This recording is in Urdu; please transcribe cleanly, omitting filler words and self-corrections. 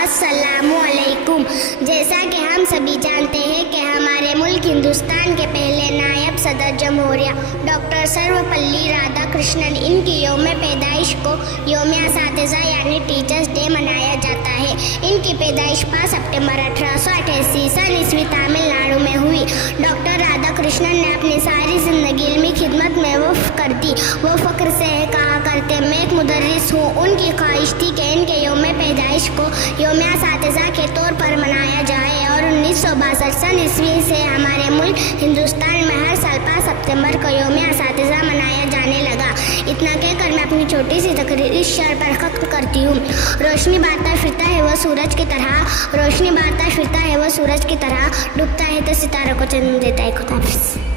السلام علیکم۔ جیسا کہ ہم سبھی جانتے ہیں کہ ہمارے ملک ہندوستان کے پہلے نائب صدر جمہوریہ ڈاکٹر سرو پلی رادھا کرشنن، ان کی یوم پیدائش کو یوم اساتذہ یعنی ٹیچرز ڈے منایا جاتا ہے۔ ان کی پیدائش 5 سپٹمبر 1888 سن عیسوی تمل ناڈو میں ہوئی۔ ڈاکٹر رادھا کرشنن نے اپنی ساری زندگی علمی خدمت میں وقف کر دی۔ وہ فخر سے کہا کرتے، میں ایک مدرس ہوں۔ ان کی خواہش تھی کہ ان کے یوم پیدائش کو یوم اساتذہ کے طور پر منایا جائے، اور 1962 سن عیسوی سے ہمارے ملک ہندوستان میں ہر سال 5 ستمبر کو یوم اساتذہ منایا جانے لگا۔ اتنا کہہ کر میں اپنی چھوٹی سی تقریر اس شعر پر ختم کرتی ہوں۔ روشنی بارتا پھرتا ہے وہ سورج کی طرح، روشنی بارتا پھرتا ہے وہ سورج کی طرح، ڈوبتا ہے تو ستاروں کو چمک دیتا ہے۔ خدا حافظ۔